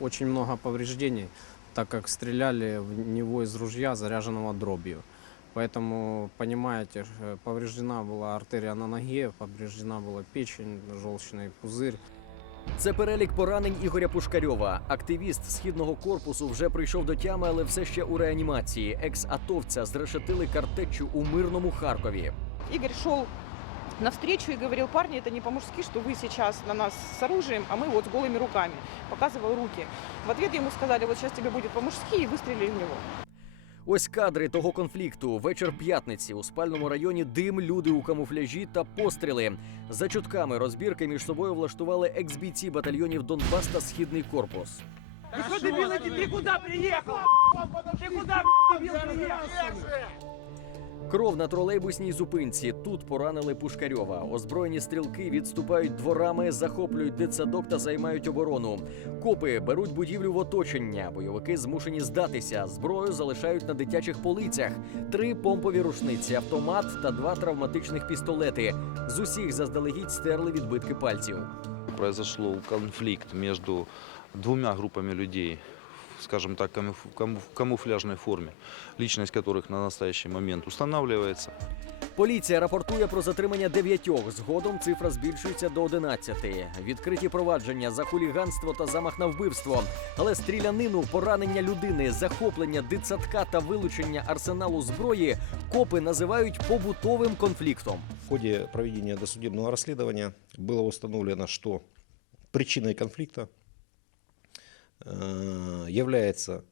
очень много повреждений, так как стреляли в него из ружья, заряженного дробью. Поэтому, понимаете, э, повреждена была артерия на ноге, повреждена была печень, желчный пузырь. Це перелік поранень Ігоря Пушкарьова. Активіст східного корпусу вже прийшов до тями, але все ще у реанімації. Екс-атовця зрешетили картечю у мирному Харкові. Игорь шел навстречу и говорил, парни, это не по-мужски, что вы сейчас на нас с оружием, а мы вот с голыми руками. Показывал руки. В ответ ему сказали, вот сейчас тебе будет по-мужски, и выстрелили в него. Ось кадри того конфлікту. Вечір п'ятниці у спальному районі дим, люди у камуфляжі та постріли. За чутками розбірки між собою влаштували екс-бійці батальйонів Донбас та Східний корпус. Ты что, дебил, ты, ты куда приехал? Ты куда, блядь, дебил, приехал? Кров на тролейбусній зупинці. Тут поранили Пушкарьова. Озброєні стрілки відступають дворами, захоплюють дитсадок та займають оборону. Копи беруть будівлю в оточення. Бойовики змушені здатися. Зброю залишають на дитячих полицях. Три помпові рушниці, автомат та два травматичних пістолети. З усіх заздалегідь стерли відбитки пальців. произошел конфликт между двумя группами людей, скажем так, камуф- камуф- в камуфляжной форме, личность которых на настоящий момент устанавливается. Поліція рапортує про затримання дев'ятьох. Згодом цифра збільшується до 11. Відкриті провадження за хуліганство та замах на вбивство. Але стрілянину, поранення людини, захоплення дитсадка та вилучення арсеналу зброї копи називають побутовим конфліктом. В ходе проведения досудебного расследования было установлено, что причиной конфликта э, является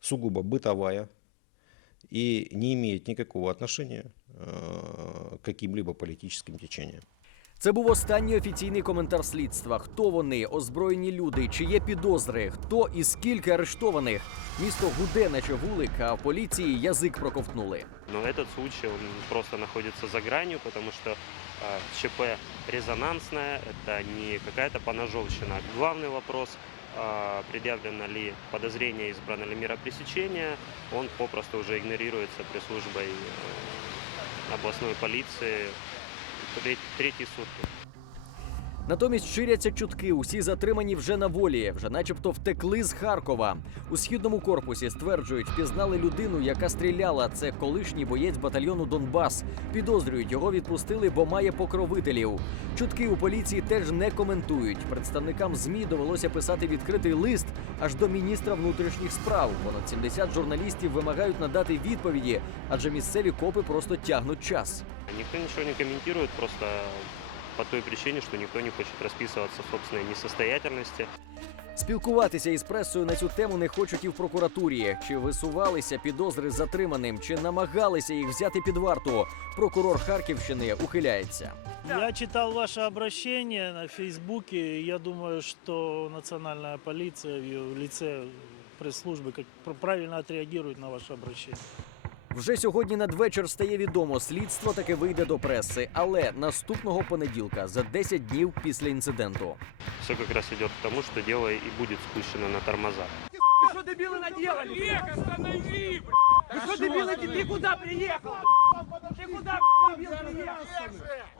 сугубо бытовая и не имеет никакого отношения э, к каким-либо политическим течениям. Це був останній офіційний коментар слідства. Хто вони, озброєні люди, чи є підозри, хто і скільки арештованих. Місто гуде, наче вулик, а в поліції язик проковтнули. Но этот случай, он просто находится за гранью, потому что э, ЧП резонансное, это не какая-то поножовщина. Главный вопрос, э, предъявлено ли подозрение, избрано ли мера пресечения, он попросту уже игнорируется пресс-службой э, областной полиции Треть- третьи сутки. Натомість ширяться чутки. Усі затримані вже на волі, вже начебто втекли з Харкова. У східному корпусі стверджують, впізнали людину, яка стріляла. Це колишній боєць батальйону Донбас. Підозрюють, його відпустили, бо має покровителів. Чутки у поліції теж не коментують. Представникам змі довелося писати відкритий лист аж до міністра внутрішніх справ. Понад 70 журналістів вимагають надати відповіді, адже місцеві копи просто тягнуть час. Никто ничего не комментирует, просто по той причине, что никто не хочет расписываться в собственной несостоятельности. Спілкуватися із пресою на цю тему не хочуть і в прокуратурі. Чи висувалися підозри затриманим, чи намагалися їх взяти під варту. Прокурор Харківщини ухиляється. Я читал ваше обращение на Фейсбуке. и Я думаю, что национальная полиция в её лице пресс-службы как пр- правильно отреагирует на ваше обращение. Вже сьогодні надвечір стає відомо, слідство таки вийде до преси, але наступного понеділка, за 10 днів після інциденту. Все как раз идет к тому, что дело и будет спущено на тормоза. Вы что, дебилы, наделали? Век, останови, Вы что, дебилы, ты, ты куда приехал? Ты куда, блядь, дебил, приехал?